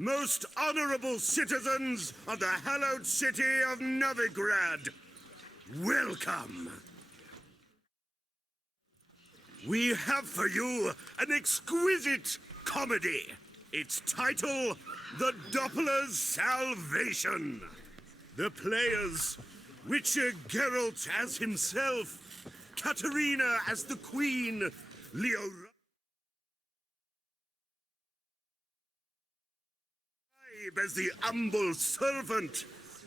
Most honorable citizens of the hallowed city of Novigrad, welcome. We have for you an exquisite comedy. Its title, The Doppler's Salvation. The players, Witcher Geralt as himself, Katarina as the Queen, Leo as the humble servant,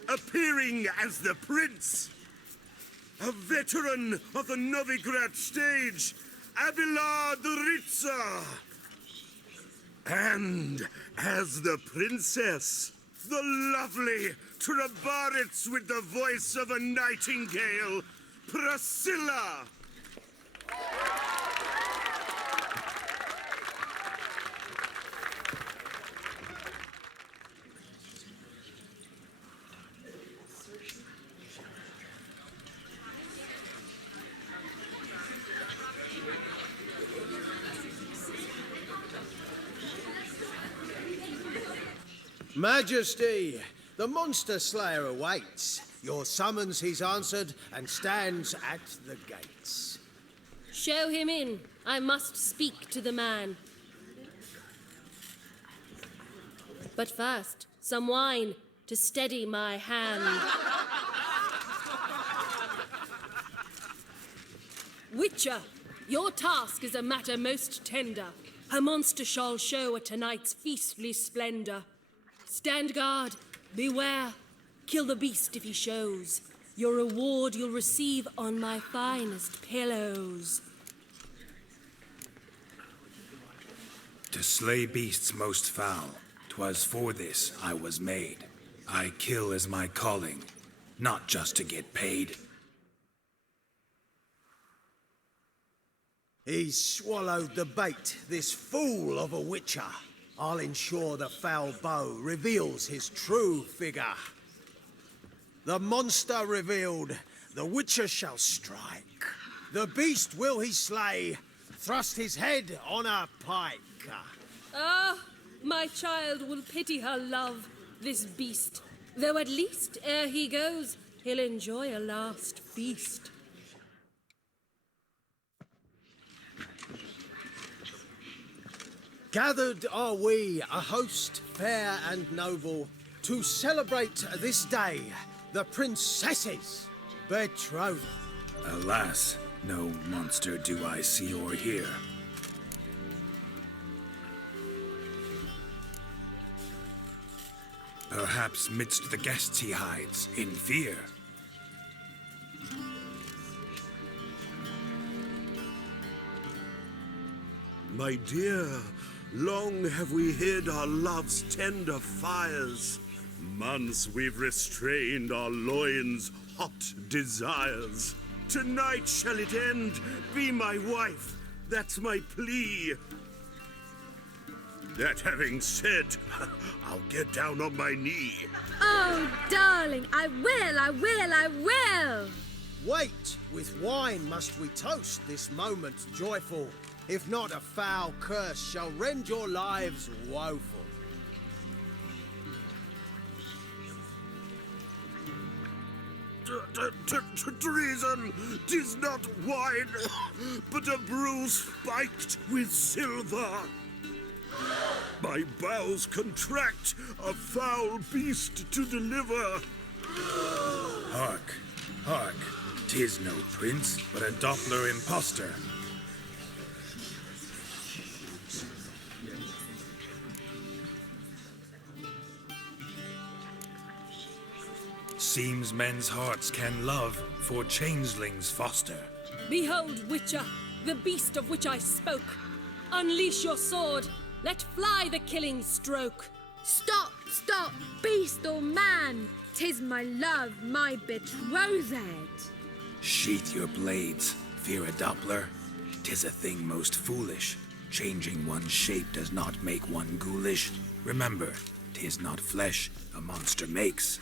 appearing as the prince. A veteran of the Novigrad stage, Abelard Ritza. And as the princess, the lovely Trabaritz with the voice of a nightingale, Priscilla. Majesty, the Monster Slayer awaits. Your summons he's answered and stands at the gates. Show him in. I must speak to the man. But first, some wine to steady my hand. Witcher, your task is a matter most tender. A monster shall show at tonight's feastly splendor. Stand guard, beware, kill the beast if he shows. Your reward you'll receive on my finest pillows. To slay beasts most foul, 'twas for this I was made. I kill is my calling, not just to get paid. He's swallowed the bait, this fool of a Witcher. I'll ensure the foul bow reveals his true figure. The monster revealed, the Witcher shall strike. The beast will he slay, thrust his head on a pike. Ah, my child will pity her love, this beast. Though at least, ere he goes, he'll enjoy a last feast. Gathered are we, a host fair and noble, to celebrate this day, the princess's betrothal. Alas, no monster do I see or hear. Perhaps midst the guests he hides, in fear. My dear, long have we hid our love's tender fires. Months we've restrained our loins' hot desires. Tonight shall it end, be my wife, that's my plea. That having said, I'll get down on my knee. Oh, darling, I will! Wait, with wine must we toast this moment joyful. If not, a foul curse shall rend your lives woeful. Treason! 'Tis not wine, but a brew spiked with silver. My bowels contract, a foul beast to deliver. Hark, hark, 'tis no prince, but a Doppler impostor. Seems men's hearts can love, for changelings foster. Behold, Witcher, the beast of which I spoke. Unleash your sword. Let fly the killing stroke. Stop, beast or man! 'Tis my love, my betrothed. Sheath your blades, fear a Doppler. 'Tis a thing most foolish. Changing one's shape does not make one ghoulish. Remember, 'tis not flesh a monster makes.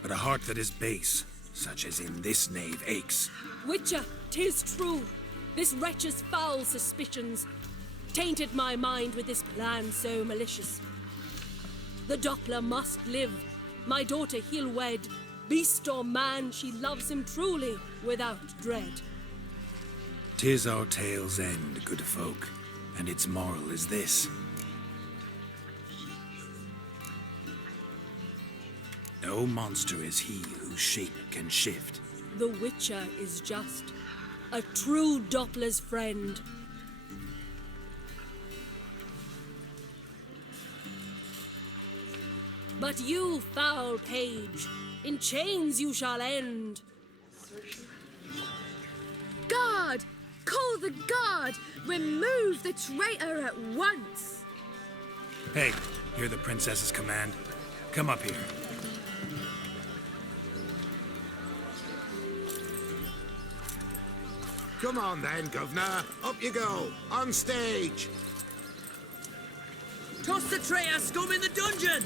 But a heart that is base, such as in this knave aches. Witcher, 'tis true. This wretch's foul suspicions tainted my mind with this plan so malicious. The Doppler must live. My daughter he'll wed. Beast or man, she loves him truly, without dread. 'Tis our tale's end, good folk, and its moral is this. No monster is he whose shape can shift. The Witcher is just a true Doppler's friend. But you, foul page, in chains you shall end. Guard! Call the guard! Remove the traitor at once! Hey, hear the princess's command? Come up here. Come on then, Governor. Up you go. On stage. Toss the traitor scum in the dungeon!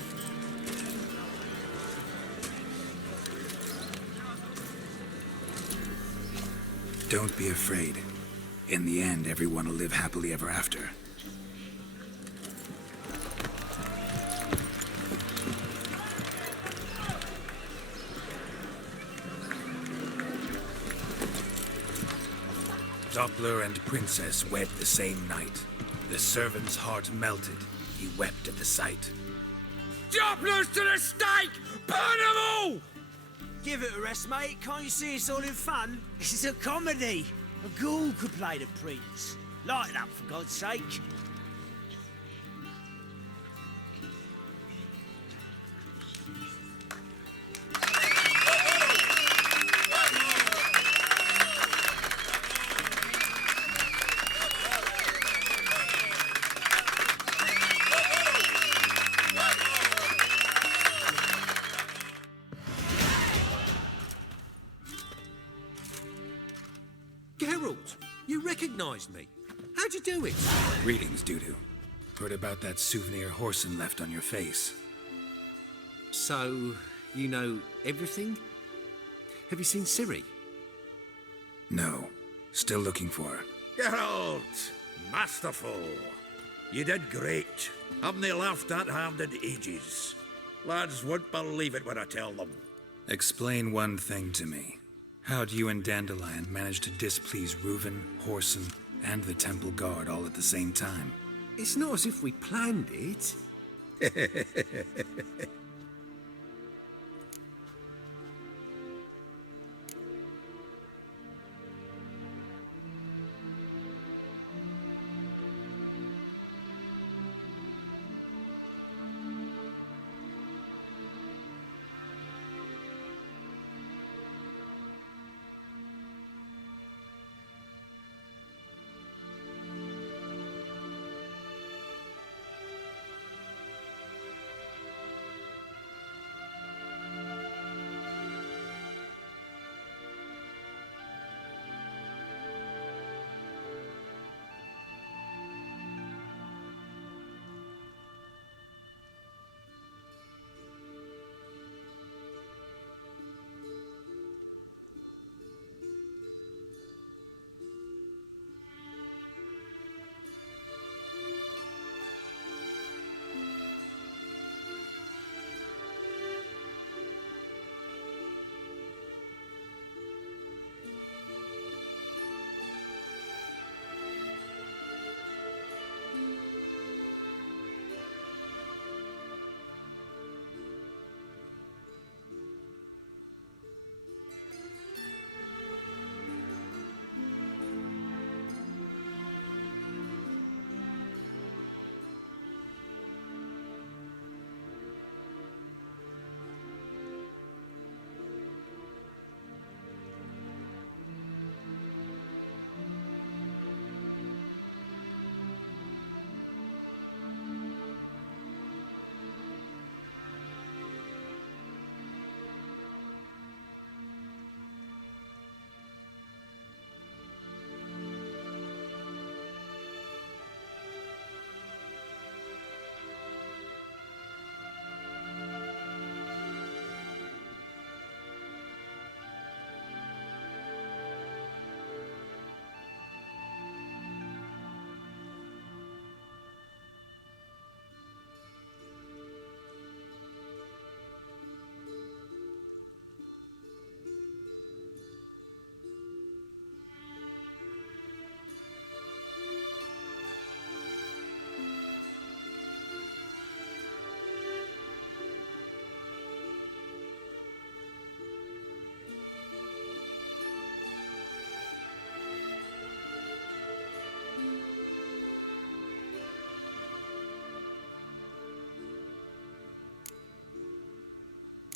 Don't be afraid. In the end, everyone will live happily ever after. Doppler and Princess wed the same night. The servant's heart melted. He wept at the sight. Dopplers to the stake! Burn them all! Give it a rest, mate. Can't you see it's all in fun? This is a comedy. A ghoul could play the prince. Lighten up, for God's sake. Geralt, you recognized me. How'd you do it? Greetings, Dudu. Heard about that souvenir Whoreson left on your face. So, you know everything? Have you seen Ciri? No. Still looking for her. Geralt, masterful. You did great. Haven't they laughed that hard in ages? Lads won't believe it when I tell them. Explain one thing to me. How'd you and Dandelion manage to displease Reuven, Whoreson, and the Temple Guard all at the same time? It's not as if we planned it.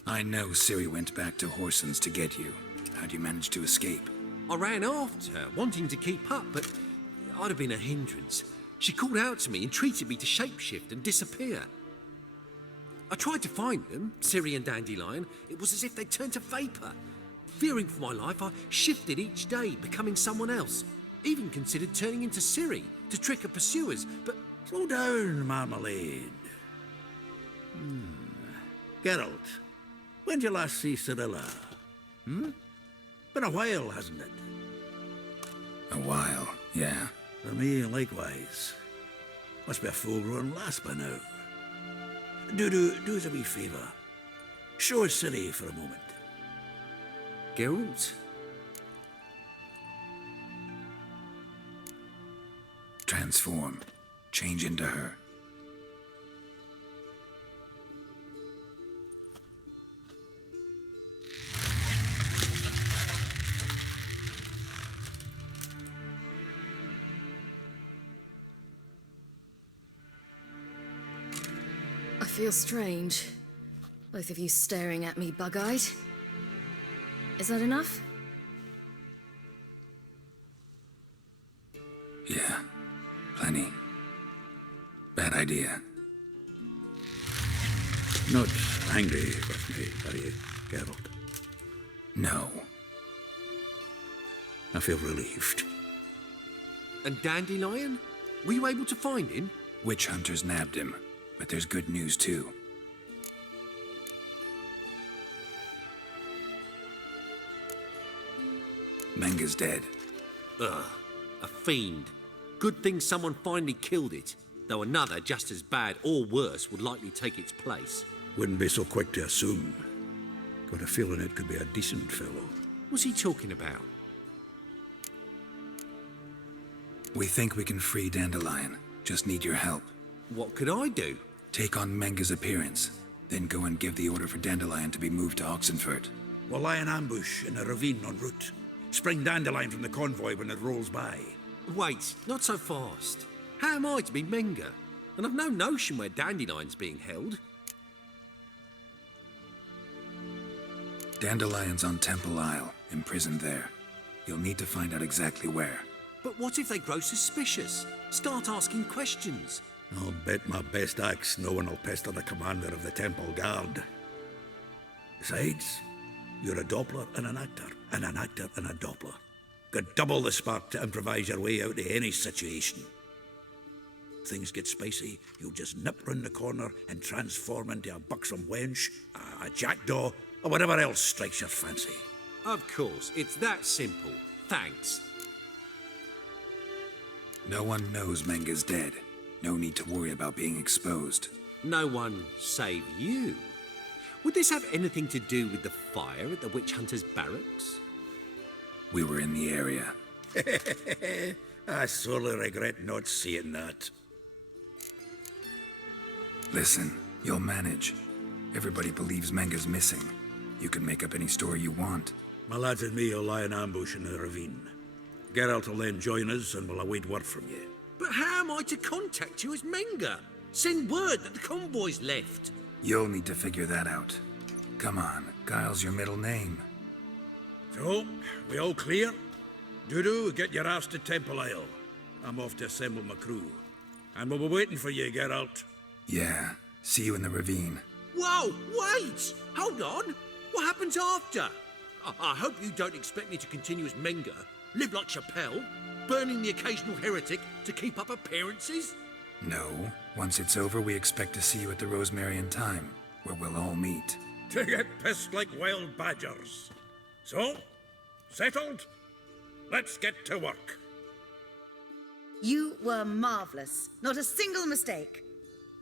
I know Ciri went back to Horsens to get you. How'd you manage to escape? I ran after her, wanting to keep up, but I'd have been a hindrance. She called out to me and treated me to shapeshift and disappear. I tried to find them, Ciri and Dandelion. It was as if they'd turned to vapour. Fearing for my life, I shifted each day, becoming someone else. Even considered turning into Ciri to trick her pursuers, but... Slow down, Marmalade. Geralt, when'd you last see Cirilla? Been a while, hasn't it? A while, yeah. For me, likewise. Must be a full-grown lass by now. Do us a wee favour. Show us Ciri for a moment. Geralt? Transform. Change into her. I feel strange. Both of you staring at me bug-eyed. Is that enough? Yeah. Plenty. Bad idea. Not angry with me, are you, Geralt? No. I feel relieved. And Dandelion? Were you able to find him? Witch hunters nabbed him, but there's good news too. Menga's dead. Ugh, a fiend. Good thing someone finally killed it, though another just as bad or worse would likely take its place. Wouldn't be so quick to assume. Got a feeling it could be a decent fellow. What's he talking about? We think we can free Dandelion. Just need your help. What could I do? Take on Menga's appearance, then go and give the order for Dandelion to be moved to Oxenfurt. We'll lie in ambush in a ravine en route. Spring Dandelion from the convoy when it rolls by. Wait, not so fast. How am I to be Menga? And I've no notion where Dandelion's being held. Dandelion's on Temple Isle, imprisoned there. You'll need to find out exactly where. But what if they grow suspicious? Start asking questions? I'll bet my best axe no one will pester the commander of the Temple Guard. Besides, you're a Doppler and an actor and a Doppler. Got double the spark to improvise your way out of any situation. Things get spicy, you'll just nip round the corner and transform into a buxom wench, a jackdaw, or whatever else strikes your fancy. Of course, it's that simple. Thanks. No one knows Menga's dead. No need to worry about being exposed. No one save you. Would this have anything to do with the fire at the Witch Hunters' barracks? We were in the area. I sorely regret not seeing that. Listen, you'll manage. Everybody believes Menga's missing. You can make up any story you want. My lads and me will lie in ambush in the ravine. Geralt will then join us and we'll await word from you. But how am I to contact you as Menga? Send word that the convoy's left. You'll need to figure that out. Come on, Guile's your middle name. So, we all clear? Dudu, get your ass to Temple Isle. I'm off to assemble my crew. And we'll be waiting for you, Geralt. Yeah, see you in the ravine. Whoa, wait! Hold on! What happens after? I hope you don't expect me to continue as Menga, live like Chappelle, burning the occasional heretic to keep up appearances? No. Once it's over, we expect to see you at the Rosemary in Time, where we'll all meet. To get pissed like wild badgers. So, settled? Let's get to work. You were marvelous. Not a single mistake.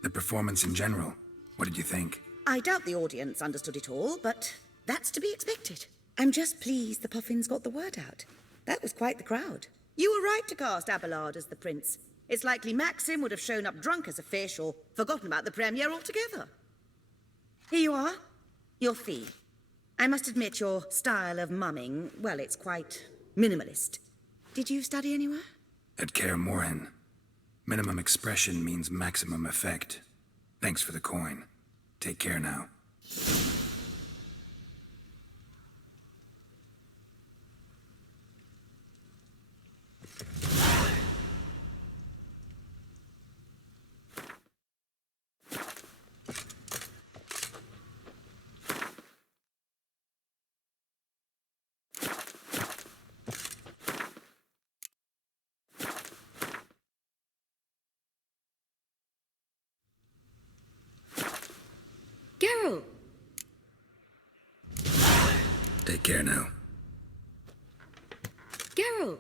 The performance in general, what did you think? I doubt the audience understood it all, but that's to be expected. I'm just pleased the Puffins got the word out. That was quite the crowd. You were right to cast Abelard as the prince. It's likely Maxim would have shown up drunk as a fish or forgotten about the premiere altogether. Here you are. Your fee. I must admit your style of mumming, well, it's quite minimalist. Did you study anywhere? At Kaer Morhen. Minimum expression means maximum effect. Thanks for the coin. Take care now. Geralt! Take care now. Geralt!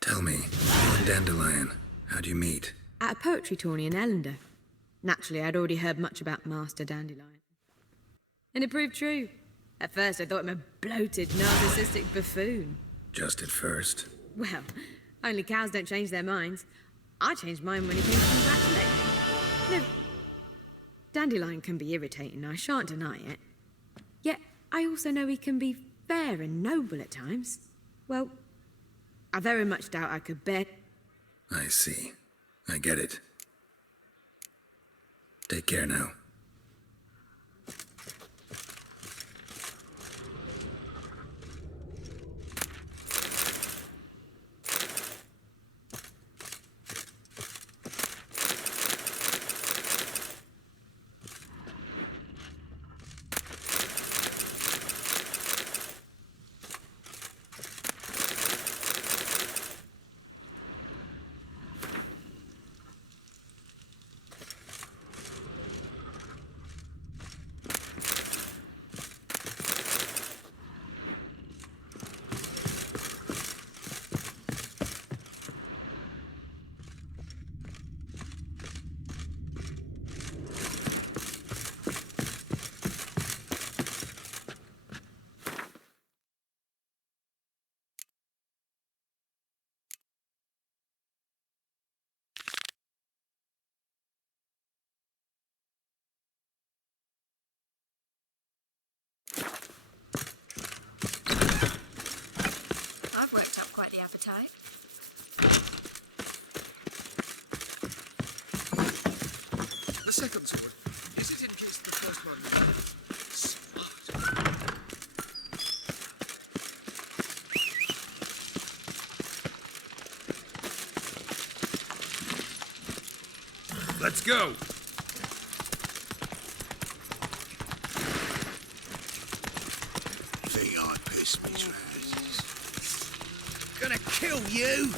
Tell me, you and Dandelion, how'd you meet? At a poetry tourney in Ellender. Naturally, I'd already heard much about Master Dandelion. And it proved true. At first, I thought him a bloated, narcissistic buffoon. Just at first. Well, only cows don't change their minds. I changed mine when he came to congratulate me. No, Dandelion can be irritating, I shan't deny it. Yet, I also know he can be fair and noble at times. Well, I very much doubt I could bear... I see. I get it. Take care now. I've worked up quite the appetite. The second sword. Is it in case the first one? Smart. Let's go. Think I pissed me trousers. Gonna kill you!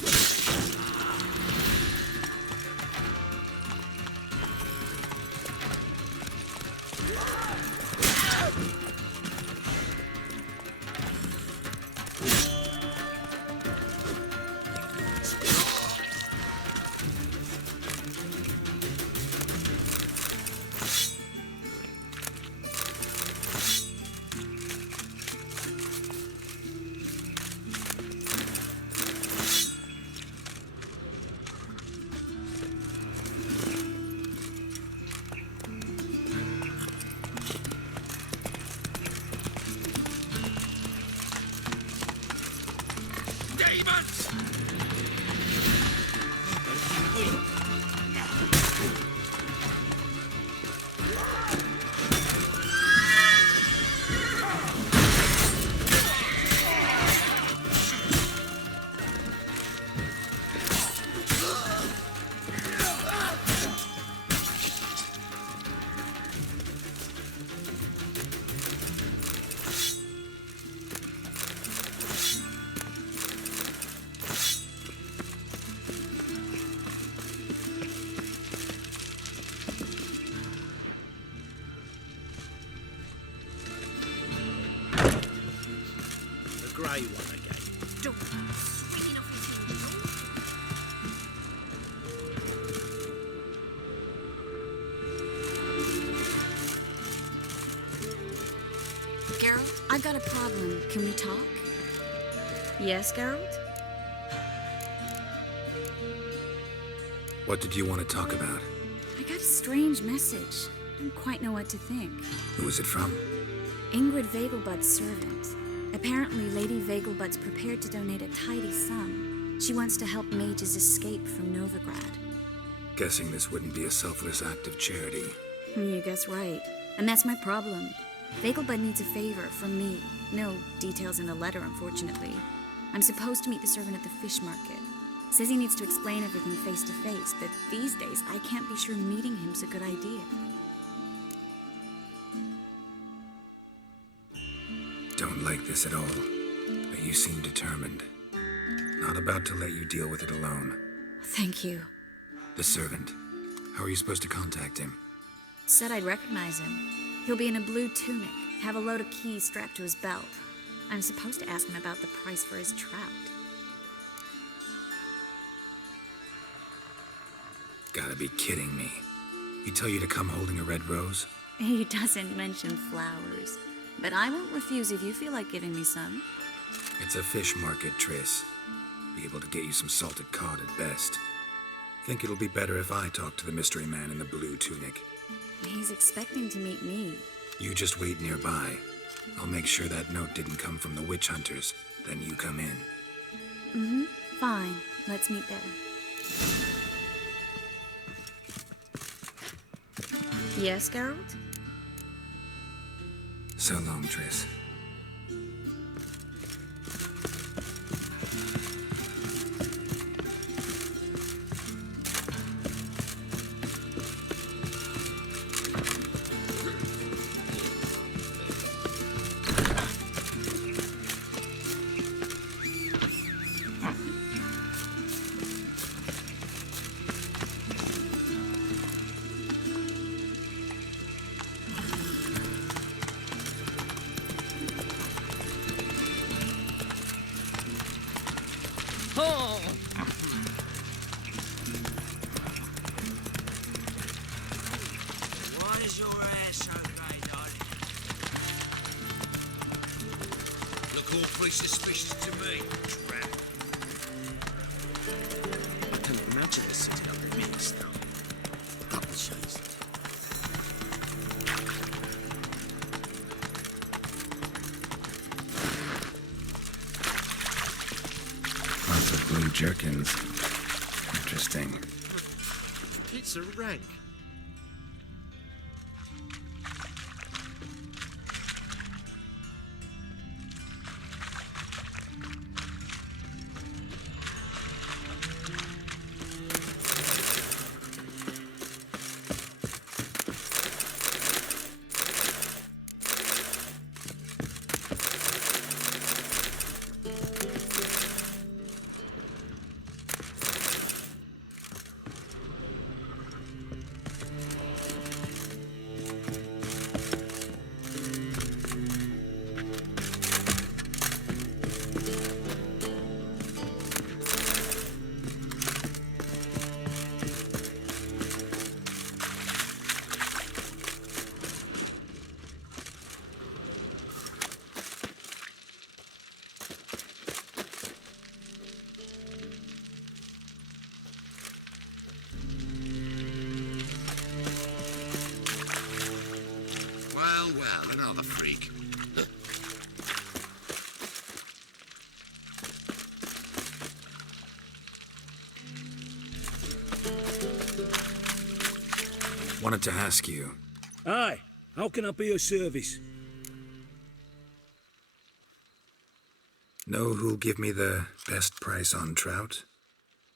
Grey one again. Geralt, I got a problem. Can we talk? Yes, Geralt? What did you want to talk about? I got a strange message. Don't quite know what to think. Who was it from? Ingrid Vegelbud's servant. Apparently, Lady Vegelbud's prepared to donate a tidy sum. She wants to help mages escape from Novigrad. Guessing this wouldn't be a selfless act of charity. You guess right. And that's my problem. Vegelbud needs a favor from me. No details in the letter, unfortunately. I'm supposed to meet the servant at the fish market. Says he needs to explain everything face to face, but these days I can't be sure meeting him's a good idea. Don't like this at all, but you seem determined. Not about to let you deal with it alone. Thank you. The servant. How are you supposed to contact him? Said I'd recognize him. He'll be in a blue tunic, have a load of keys strapped to his belt. I'm supposed to ask him about the price for his trout. Gotta be kidding me. He tell you to come holding a red rose? He doesn't mention flowers, but I won't refuse if you feel like giving me some. It's a fish market, Triss. Be able to get you some salted cod at best. Think it'll be better if I talk to the mystery man in the blue tunic. He's expecting to meet me. You just wait nearby. I'll make sure that note didn't come from the witch hunters. Then you come in. Mm-hmm. Fine. Let's meet there. Yes, Geralt? So long, Triss. Why is your hair so grey, darling? Look awfully suspicious to me, tramp. I can imagine it sitting up in mist, though. Double shades. Lots of blue jerkins. Interesting. It's a rank. Well, another freak. Wanted to ask you. Aye, how can I be of service? Know who'll give me the best price on trout?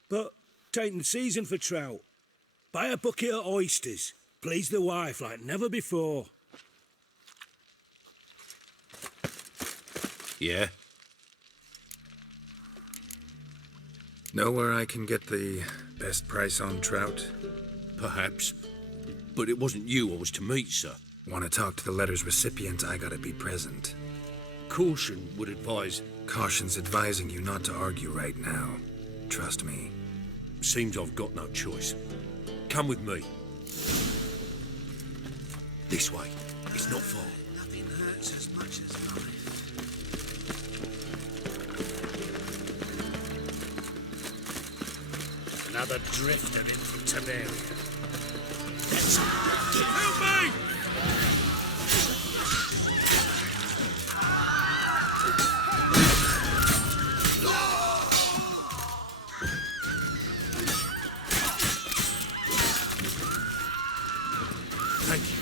But taking the season for trout. Buy a bucket of oysters. Please the wife like never before. Yeah? Know where I can get the best price on trout? Perhaps. But it wasn't you I was to meet, sir. Want to talk to the letter's recipient, I gotta be present. Caution would advise... Caution's advising you not to argue right now. Trust me. Seems I've got no choice. Come with me. This way. It's not far. Nothing hurts as much as life. Another drifter in from Temeria. Help me! Thank you.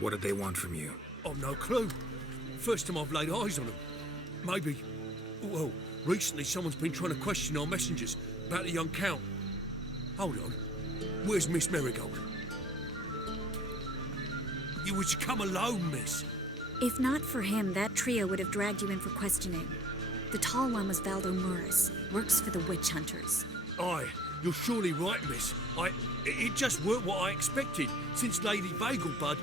What did they want from you? I've no clue. First time I've laid eyes on them. Maybe... Well, recently someone's been trying to question our messengers about the young Count. Hold on. Where's Miss Marigold? You was to come alone, miss. If not for him, that trio would have dragged you in for questioning. The tall one was Valdo Muris, works for the witch hunters. Aye, You're surely right, miss. It just weren't what I expected, since Lady Vegelbud...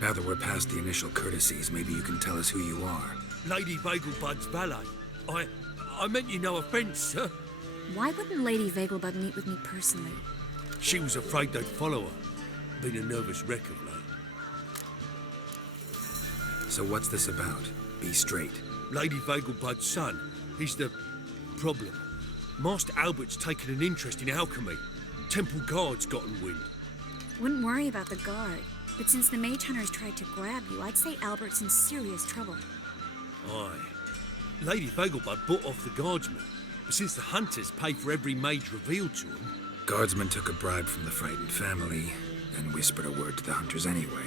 Now that we're past the initial courtesies, maybe you can tell us who you are. Lady Vegelbud's valet. I meant you no offence, sir. Why wouldn't Lady Vegelbud meet with me personally? She was afraid they'd follow her. Been a nervous wreck of late. So what's this about? Be straight. Lady Vegelbud's son. He's the problem. Master Albert's taken an interest in alchemy. Temple Guard's gotten wind. Wouldn't worry about the guard. But since the mage hunters tried to grab you, I'd say Albert's in serious trouble. Aye. Lady Vegelbud bought off the guardsmen. But since the hunters pay for every mage revealed to them... Guardsmen took a bribe from the frightened family, and whispered a word to the hunters anyway.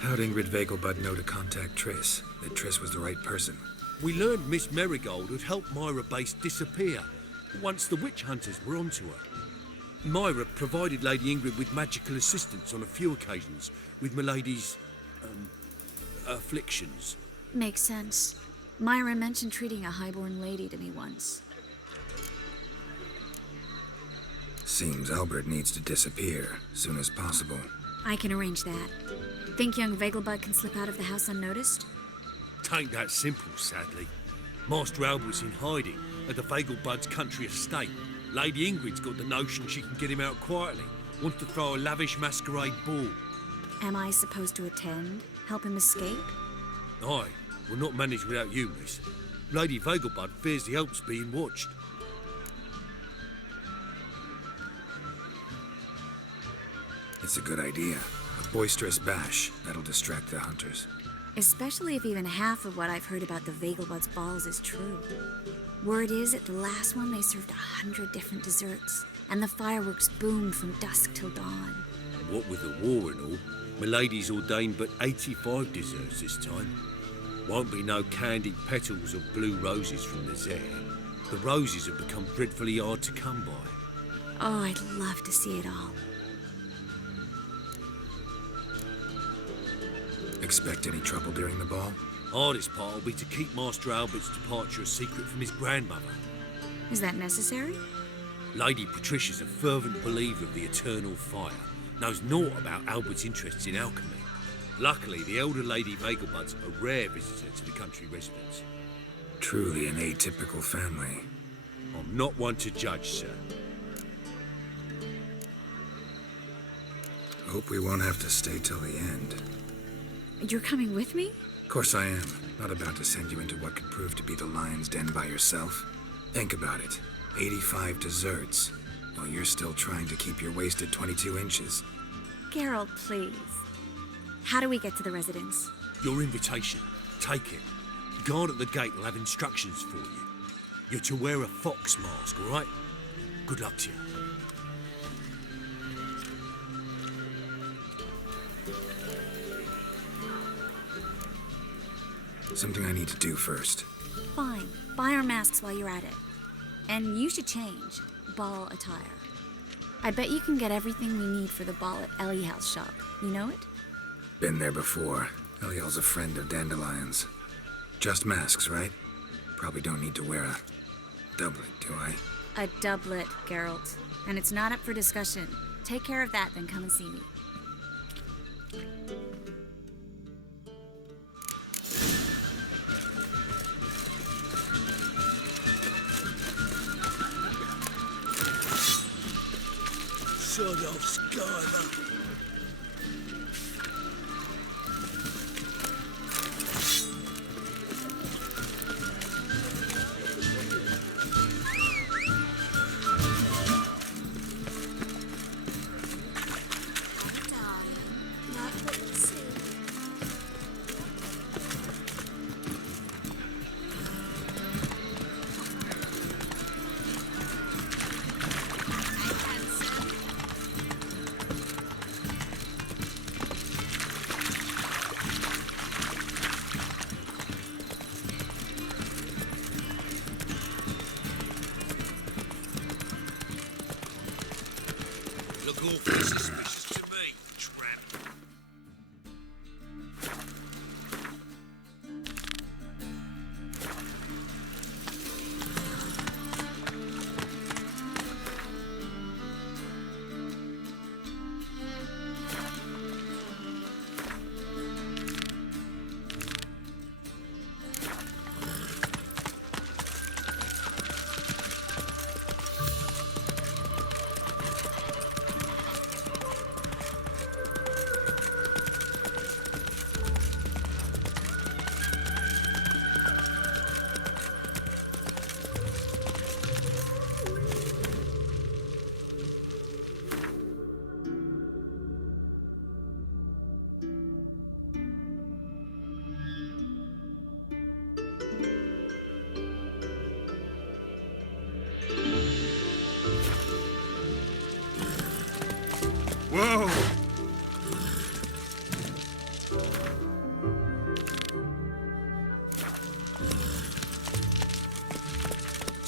How'd Ingrid Vegelbud know to contact Triss? That Triss was the right person? We learned Miss Merigold had helped Myra Base disappear once the witch hunters were onto her. Myra provided Lady Ingrid with magical assistance on a few occasions with Milady's... afflictions. Makes sense. Myra mentioned treating a highborn lady to me once. Seems Albert needs to disappear soon as possible. I can arrange that. Think young Vegelbud can slip out of the house unnoticed? Tain't that simple, sadly. Master Albert's in hiding at the Vegelbud's country estate. Lady Ingrid's got the notion she can get him out quietly. Wants to throw a lavish masquerade ball. Am I supposed to attend? Help him escape? Aye, we'll not manage without you, miss. Lady Vegelbud fears the Alps being watched. It's a good idea. A boisterous bash. That'll distract the hunters. Especially if even half of what I've heard about the Vegelbud's balls is true. Word is, at the last one they served 100 different desserts, and the fireworks boomed from dusk till dawn. What with the war and all, Milady's ordained but 85 desserts this time. Won't be no candied petals or blue roses from the Zare. The roses have become dreadfully hard to come by. Oh, I'd love to see it all. Expect any trouble during the ball? Hardest part will be to keep Master Albert's departure a secret from his grandmother. Is that necessary? Lady Patricia's a fervent believer of the eternal fire. Knows naught about Albert's interests in alchemy. Luckily, the elder Lady Vegelbud's a rare visitor to the country residence. Truly an atypical family. I'm not one to judge, sir. Hope we won't have to stay till the end. You're coming with me? Of course I am. Not about to send you into what could prove to be the lion's den by yourself. Think about it. 85 desserts, while you're still trying to keep your waist at 22 inches. Geralt, please. How do we get to the residence? Your invitation. Take it. Guard at the gate will have instructions for you. You're to wear a fox mask, all right? Good luck to you. Something I need to do first. Fine. Buy our masks while you're at it. And you should change. Ball attire. I bet you can get everything we need for the ball at Eliel's shop. You know it? Been there before. Eliel's a friend of Dandelion's. Just masks, right? Probably don't need to wear a doublet, do I? A doublet, Geralt. And it's not up for discussion. Take care of that, then come and see me. Sod off, Skylar.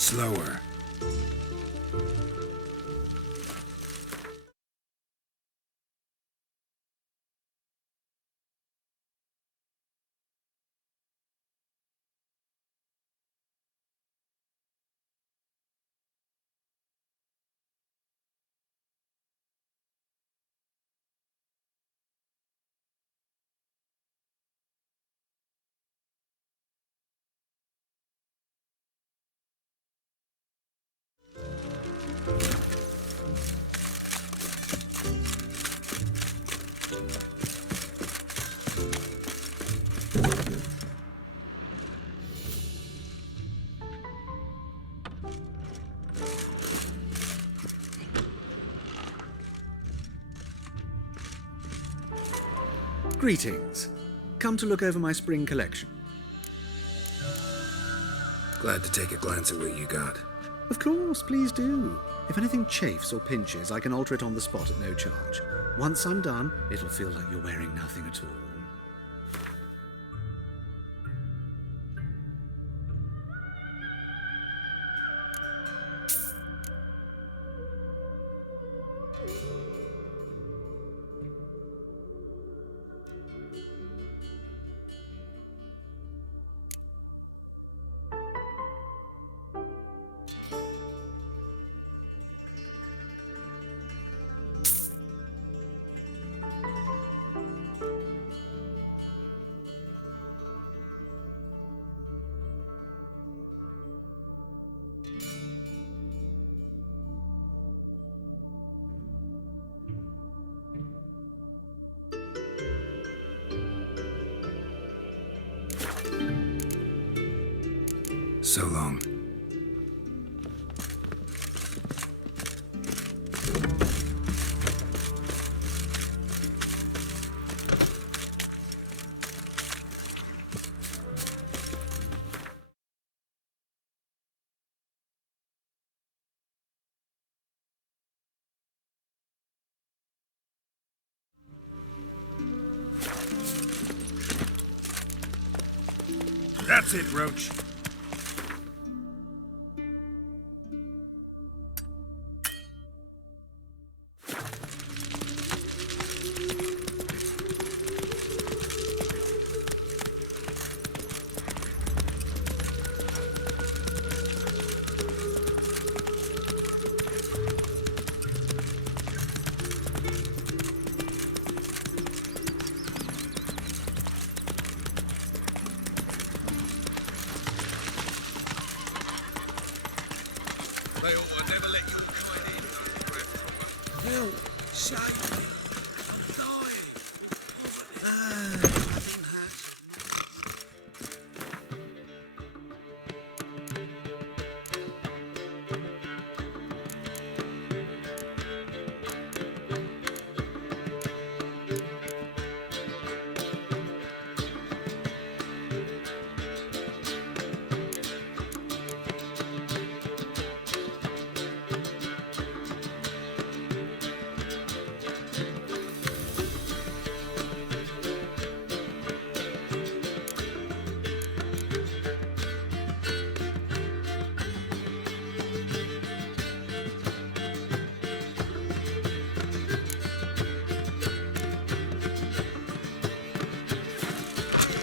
Slower. Greetings. Come to look over my spring collection. Glad to take a glance at what you got. Of course, please do. If anything chafes or pinches, I can alter it on the spot at no charge. Once I'm done, it'll feel like you're wearing nothing at all. So long. That's it, Roach.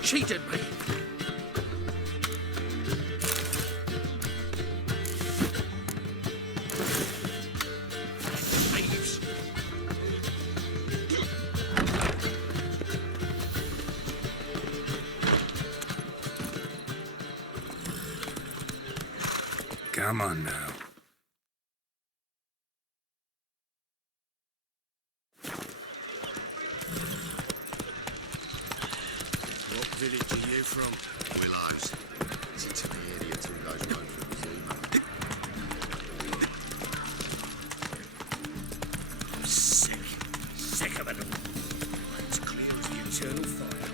Cheated me. Thieves. Come on now. What village are you from? Willows. Is it to the idiots who goes known for the zoo? I'm sick. Sick of it all. It's clear as the eternal fire.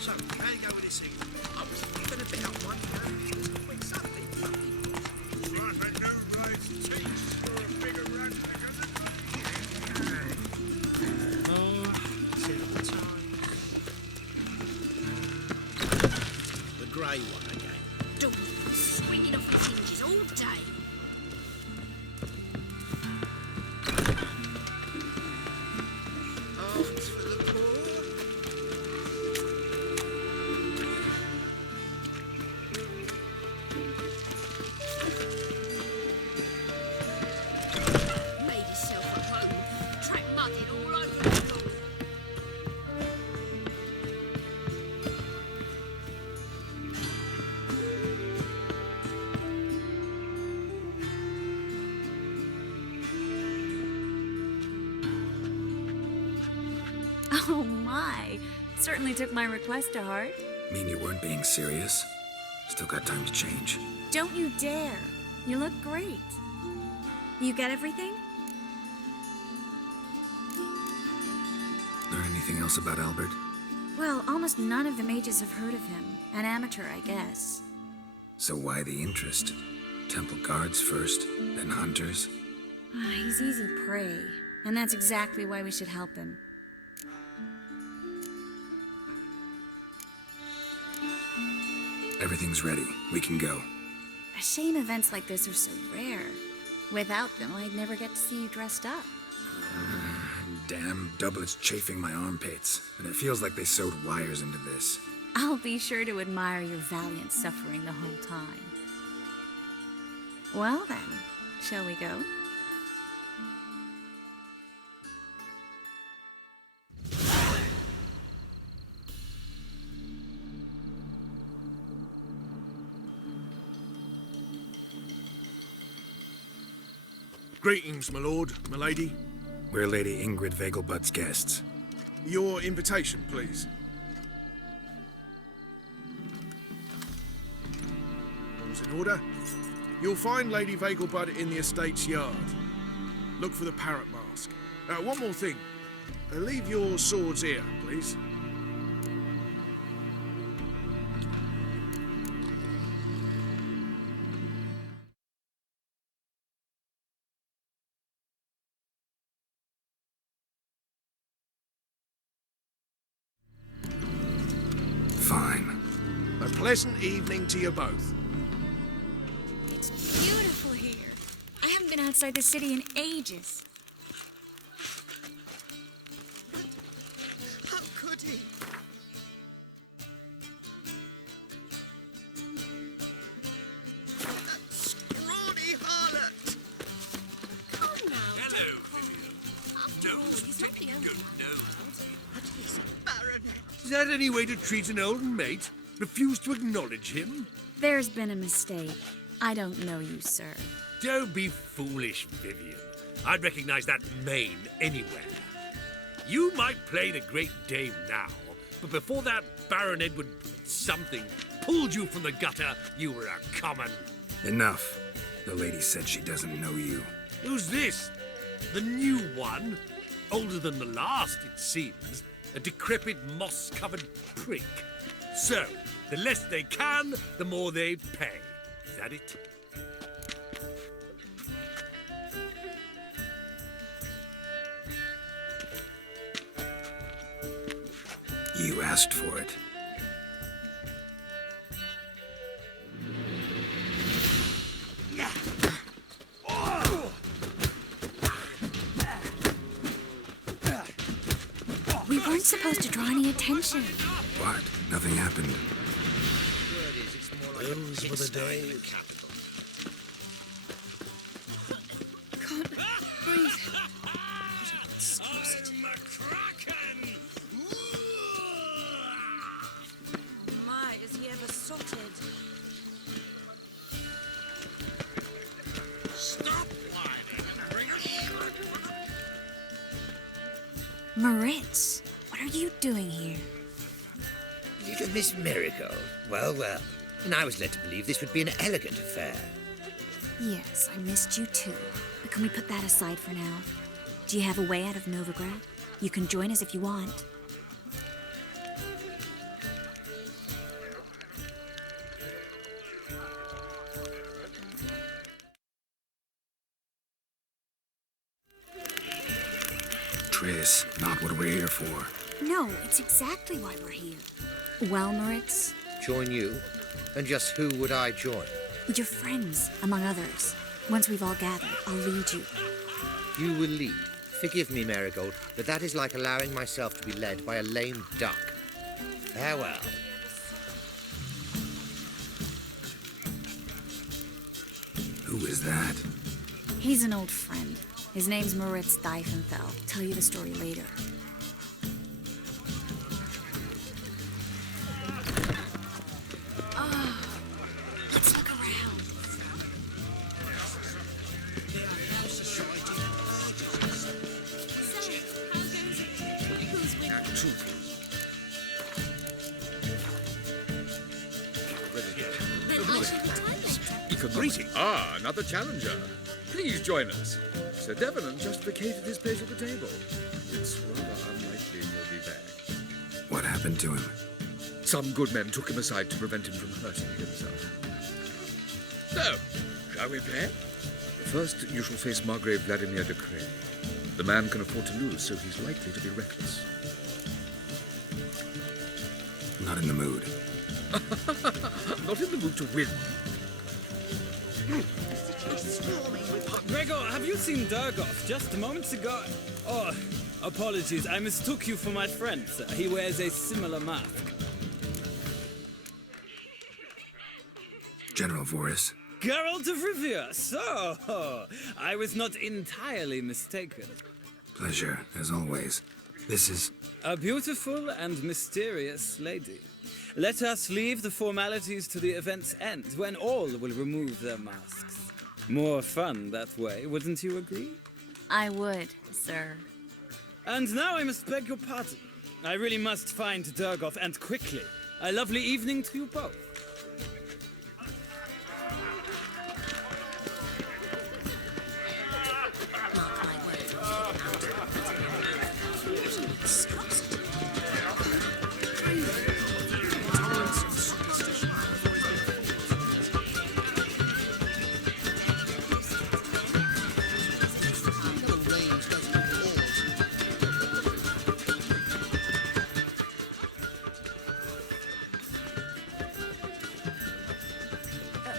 So, how you go with this thing? I was given a bit up one, It's a quick Sunday. Right, but no rice cheese for a bigger run. The grey one again. Oh my. Certainly took my request to heart. Mean you weren't being serious? Still got time to change. Don't you dare. You look great. You get everything? Learn anything else about Albert? Well, almost none of the mages have heard of him. An amateur, I guess. So why the interest? Temple guards first, then hunters? He's easy prey, and that's exactly why we should help him. Everything's ready. We can go. A shame events like this are so rare. Without them, I'd never get to see you dressed up. Damn doublets chafing my armpits, and it feels like they sewed wires into this. I'll be sure to admire your valiant suffering the whole time. Well then, shall we go? Greetings, my lord, my lady. We're Lady Ingrid Vegelbud's guests. Your invitation, please. All's in order. You'll find Lady Vegelbud in the estate's yard. Look for the parrot mask. One more thing. Leave your swords here, please. Fine. A pleasant evening to you both. It's beautiful here. I haven't been outside the city in ages. How could he? That scrawny harlot! Come now. Hello, He's not the only But he's Baron. Is that any way to treat an old mate? Refuse to acknowledge him? There's been a mistake. I don't know you, sir. Don't be foolish, Vivian. I'd recognize that mane anywhere. You might play the great dame now, but before that Baron Edward something pulled you from the gutter, you were a common. Enough. The lady said she doesn't know you. Who's this? The new one? Older than the last, it seems. A decrepit, moss-covered prick. So, the less they can, the more they pay. Is that it? You asked for it. We weren't supposed to draw any attention. What? Nothing happened. Those were the days. Can't breathe. My, is he ever sorted? Stop whining and bring a shot. Moritz, what are you doing here? Little Miss Marigold. Well, well. And I was led to believe this would be an elegant affair. Yes, I missed you too. But can we put that aside for now? Do you have a way out of Novigrad? You can join us if you want. Triss, not what we're here for. No, it's exactly why we're here. Well, Moritz, Join you? And just who would I join? your friends, among others. Once we've all gathered, I'll lead you. You will lead. Forgive me, Marigold, but that is like allowing myself to be led by a lame duck. Farewell. Who is that? He's an old friend. His name's Moritz Diefenthal. Tell you the story later. Let's look around. Who's winning? truth is. Greeting. Another challenger. Please join us. Sir Devenant just vacated his place at the table. It's rather unlikely he'll be back. What happened to him? Some good men took him aside to prevent him from hurting himself. So, shall we play? First, you shall face Margrave Vladimir de Cray. The man can afford to lose, so he's likely to be reckless. Not in the mood. Not in the mood to win. Gregor, have you seen Durgoff just moments ago? Oh, apologies, I mistook you for my friend, sir. He wears a similar mask. General Voris. Geralt of Rivia, so I was not entirely mistaken. Pleasure, as always. This is... A beautiful and mysterious lady. Let us leave the formalities to the event's end, when all will remove their masks. More fun that way, wouldn't you agree? I would, sir. And now I must beg your pardon. I really must find Durgoff, and quickly. A lovely evening to you both.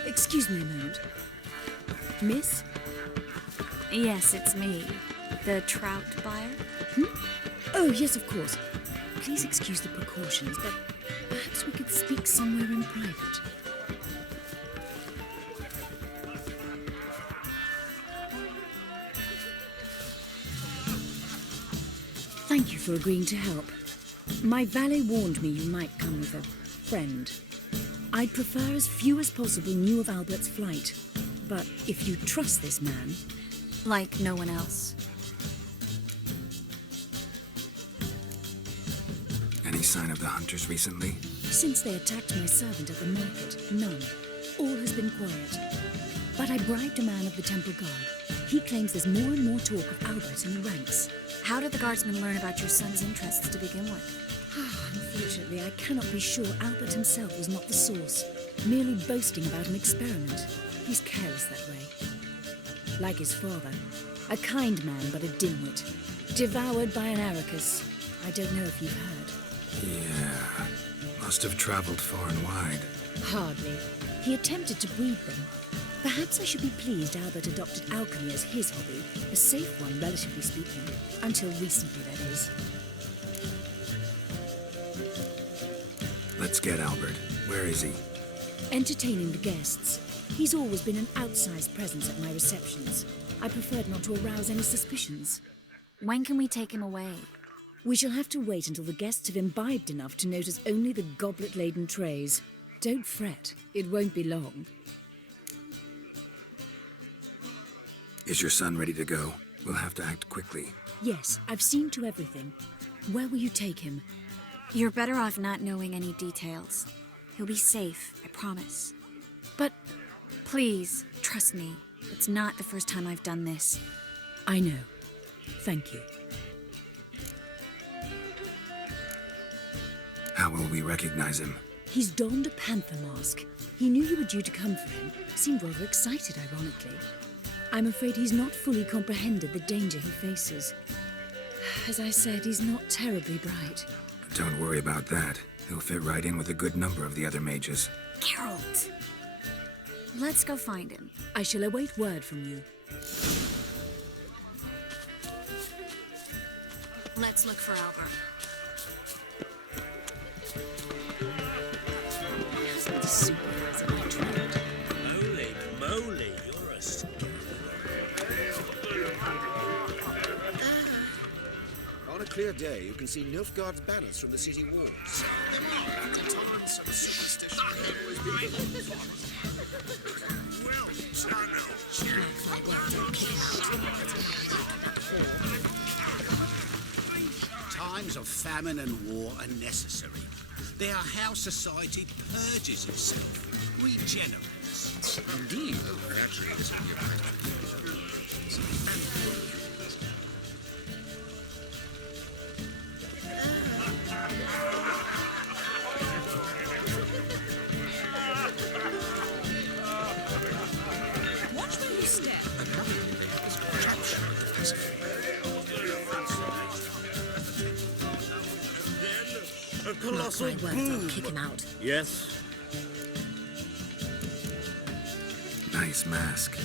Excuse me a moment. Miss? Yes, it's me. The trout buyer? Oh, yes, of course. Please excuse the precautions, but perhaps we could speak somewhere in private. Thank you for agreeing to help. My valet warned me you might come with a friend. I'd prefer as few as possible knew of Albert's flight. But if you trust this man... Like no one else. Any sign of the hunters recently? Since they attacked my servant at the market, none. All has been quiet. But I bribed a man of the Temple Guard. He claims there's more and more talk of Albert in the ranks. How did the guardsmen learn about your son's interests to begin with? Unfortunately, I cannot be sure Albert himself was not the source, merely boasting about an experiment. He's careless that way. Like his father, a kind man but a dimwit, devoured by an Arrakis. I don't know if you've heard. Yeah, must have traveled far and wide. Hardly. He attempted to breed them. Perhaps I should be pleased Albert adopted alchemy as his hobby, a safe one, relatively speaking. Until recently, that is. Let's get Albert. Where is he? Entertaining the guests. He's always been an outsized presence at my receptions. I preferred not to arouse any suspicions. When can we take him away? We shall have to wait until the guests have imbibed enough to notice only the goblet-laden trays. Don't fret. It won't be long. Is your son ready to go? We'll have to act quickly. Yes, I've seen to everything. Where will you take him? You're better off not knowing any details. He'll be safe, I promise. But... Please, trust me. It's not the first time I've done this. I know. Thank you. How will we recognize him? He's donned a panther mask. He knew you were due to come for him. Seemed rather excited, ironically. I'm afraid he's not fully comprehended the danger he faces. As I said, he's not terribly bright. Don't worry about that. He'll fit right in with a good number of the other mages. Geralt! Let's go find him. I shall await word from you. Let's look for Albert. Holy moly, you're a star. On a clear day, you can see Nilfgaard's banners from the city walls. Times of famine and war are necessary. They are how society purges itself, regenerates. Indeed. Naturally, this would be Watch where you step. A colossal Mark my words, boom. I'll kick him out. Yes. Nice mask.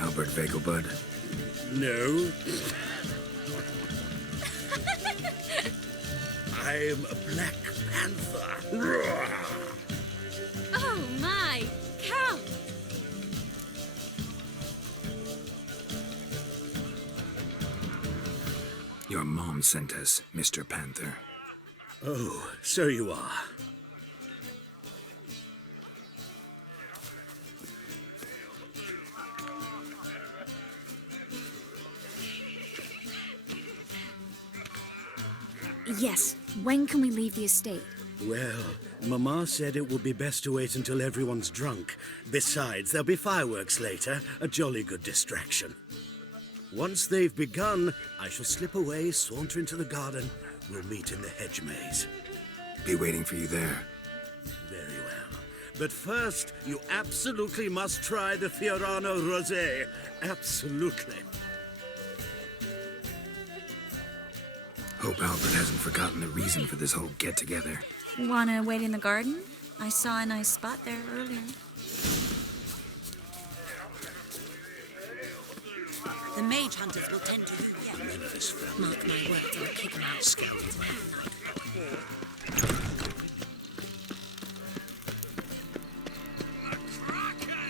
Albert Vegelbud. No. I'm a Black Panther. Oh my cow! Your mom sent us, Mr. Panther. Oh, so you are. Yes, when can we leave the estate? Well, Mama said it would be best to wait until everyone's drunk. Besides, there'll be fireworks later, a jolly good distraction. Once they've begun, I shall slip away, saunter into the garden. We'll meet in the hedge maze. Be waiting for you there. Very well. But first, you absolutely must try the Fiorano Rosé. Absolutely. Hope Albert hasn't forgotten the reason for this whole get-together. Wanna wait in the garden? I saw a nice spot there earlier. The mage hunters will tend to you yet. Mark my words, I'll kick him out.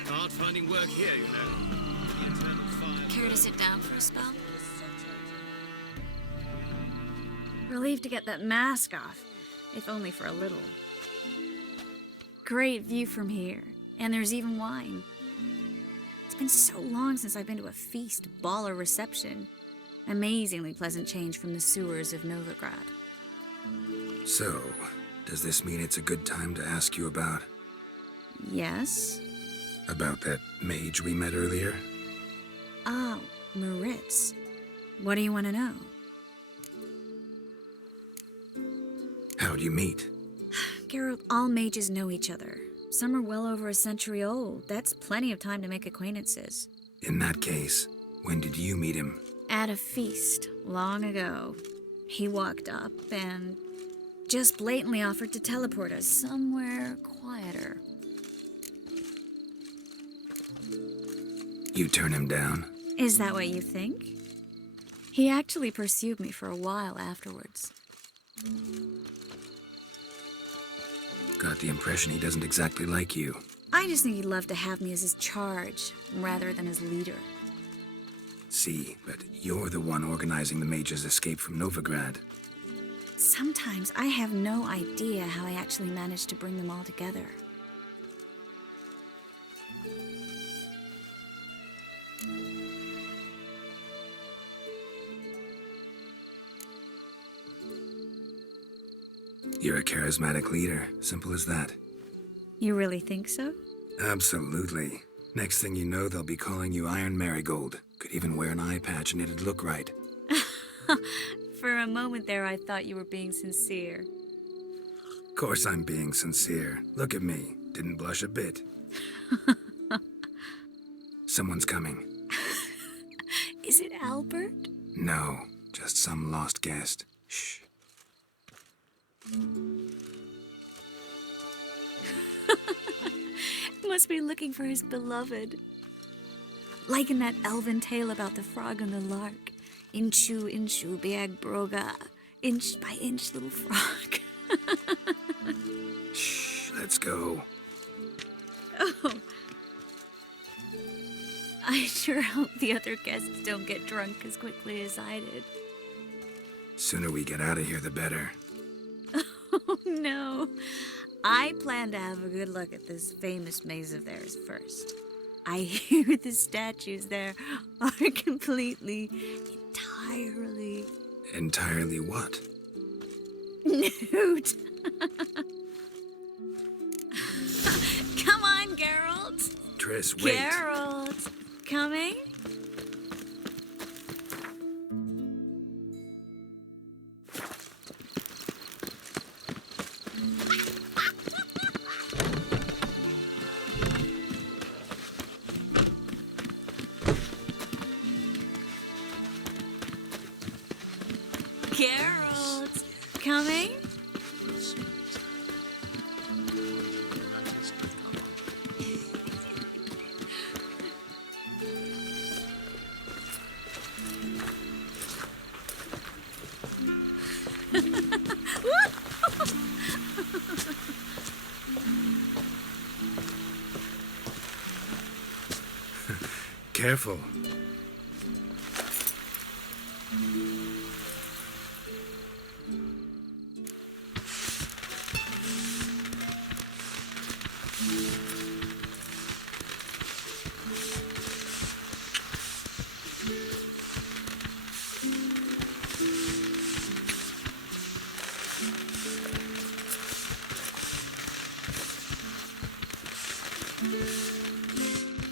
Hard finding work here, you know. Care to sit down for a spell? Relieved to get that mask off, if only for a little. Great view from here, and there's even wine. It's been so long since I've been to a feast, ball, or reception. Amazingly pleasant change from the sewers of Novigrad. So, does this mean it's a good time to ask you about... Yes? about that mage we met earlier? Oh, Moritz. What do you want to know? How'd you meet? Geralt, all mages know each other. Some are well over a century old. That's plenty of time to make acquaintances. In that case, when did you meet him? At a feast, long ago. He walked up and just blatantly offered to teleport us somewhere quieter. You turn him down? Is that what you think? He actually pursued me for a while afterwards. Got the impression he doesn't exactly like you. I just think he'd love to have me as his charge, rather than his leader. See, but you're the one organizing the mage's escape from Novigrad. Sometimes I have no idea how I actually managed to bring them all together. You're a charismatic leader. Simple as that. You really think so? Absolutely. Next thing you know, they'll be calling you Iron Marigold. Could even wear an eye patch and it'd look right. For a moment there, I thought you were being sincere. Of course I'm being sincere. Look at me. Didn't blush a bit. Someone's coming. Is it Albert? No, just some lost guest. Shh. Must be looking for his beloved. Like in that elven tale about the frog and the lark. Inchu, inchu, biag broga. Inch by inch, little frog. Shh, let's go. Oh. I sure hope the other guests don't get drunk as quickly as I did. Sooner we get out of here, the better. Oh, no. I plan to have a good look at this famous maze of theirs first. I hear the statues there are completely, entirely... Entirely what? nude. Come on, Geralt. Triss, wait. Geralt, coming? Geralt, coming? Careful.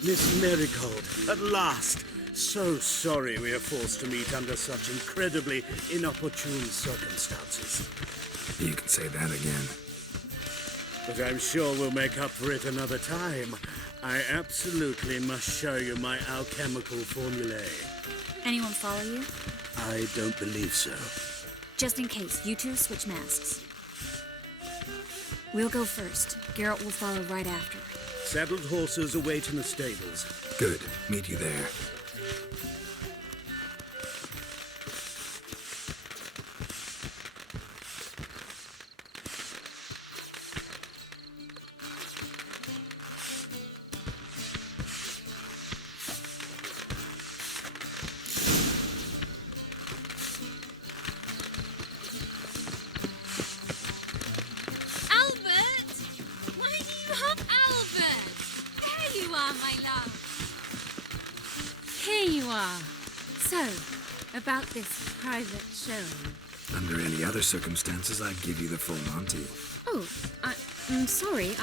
Miss Marigold, at last. So sorry we are forced to meet under such incredibly inopportune circumstances. You can say that again. But I'm sure we'll make up for it another time. I absolutely must show you my alchemical formulae. Anyone follow you? I don't believe so. Just in case, you two switch masks. We'll go first. Geralt will follow right after. Saddled horses await in the stables. Good. Meet you there. About this private show. Under any other circumstances, I'd give you the full Monty. Oh, I'm sorry,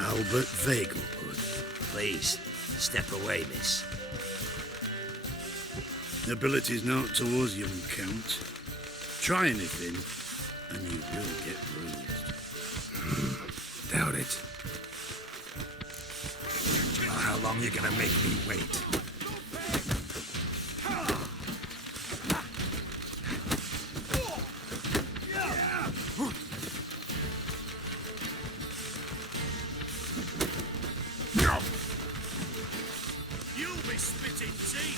Albert Vegelbud. Please, step away, miss. Ability's not towards young Count. Try anything, and you will get bruised. Doubt it. Well, how long you gonna make me wait? You'll be spitting tea.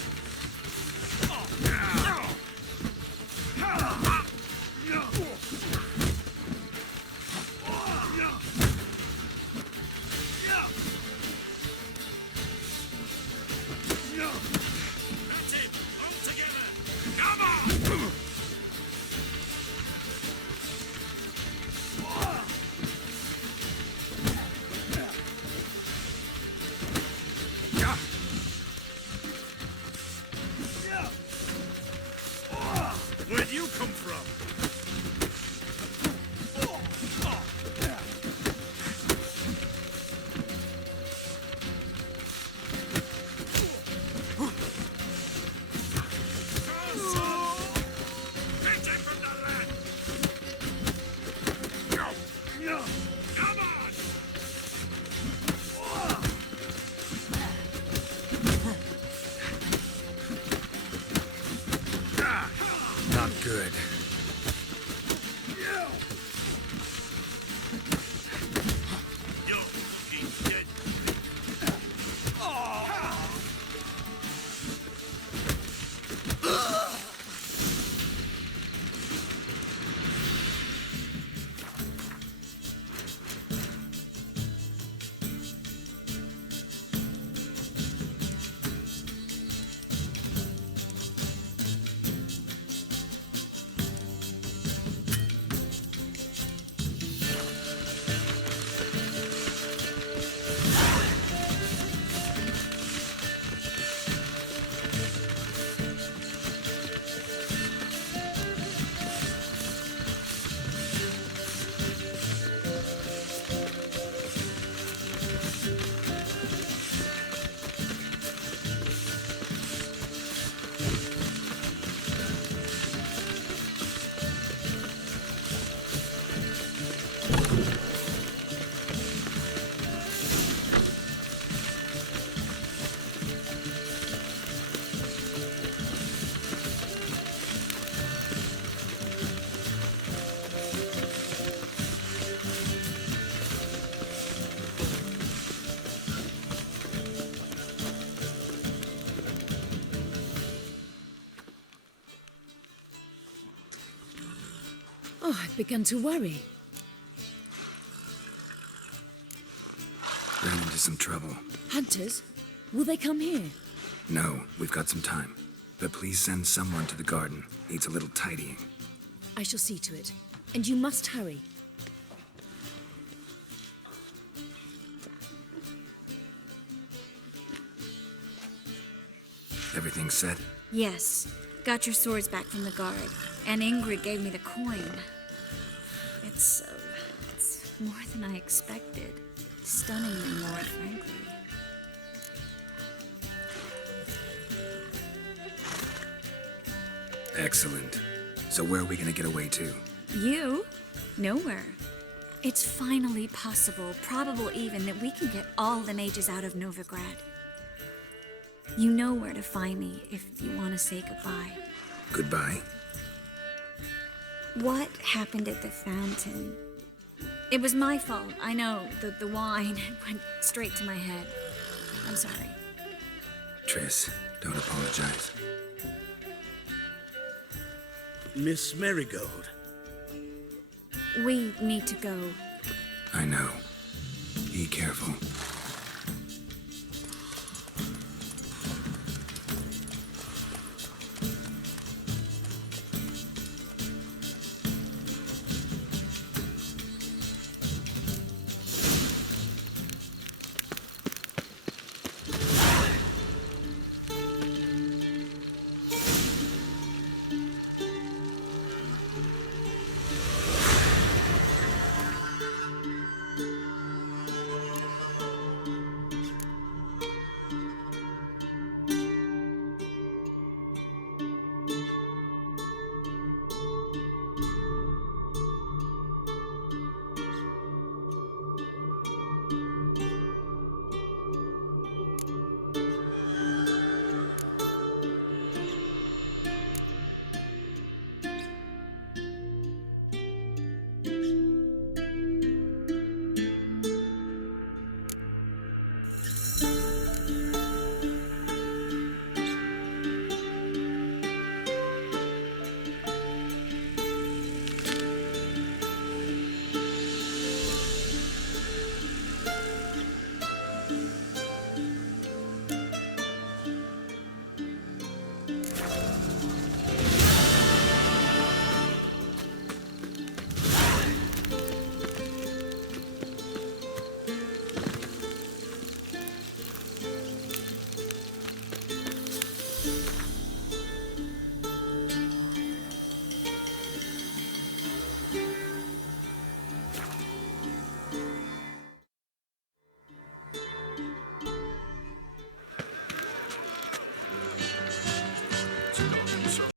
I've begun to worry. Ran into some trouble. Hunters? Will they come here? No, we've got some time. But please send someone to the garden. Needs a little tidying. I shall see to it. And you must hurry. Everything set? Yes. Got your swords back from the guard. And Ingrid gave me the coin. It's more than I expected. Stunningly more, frankly. Excellent. So where are we gonna get away to? You? Nowhere. It's finally possible, probable even, that we can get all the mages out of Novigrad. You know where to find me if you want to say goodbye. Goodbye? What happened at the fountain? It was my fault, I know. The wine went straight to my head. I'm sorry. Triss, don't apologize. Miss Marigold. We need to go. I know. Be careful.